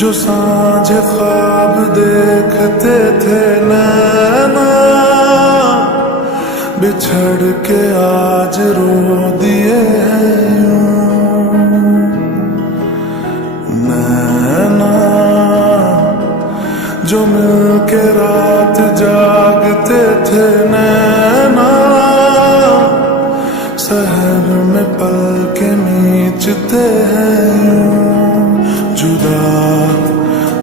जो सांझ ख्वाब देखते थे नैना, बिछड़ के आज रो दिए हैं यूं। नैना जो मिलके रात जागते थे नैना,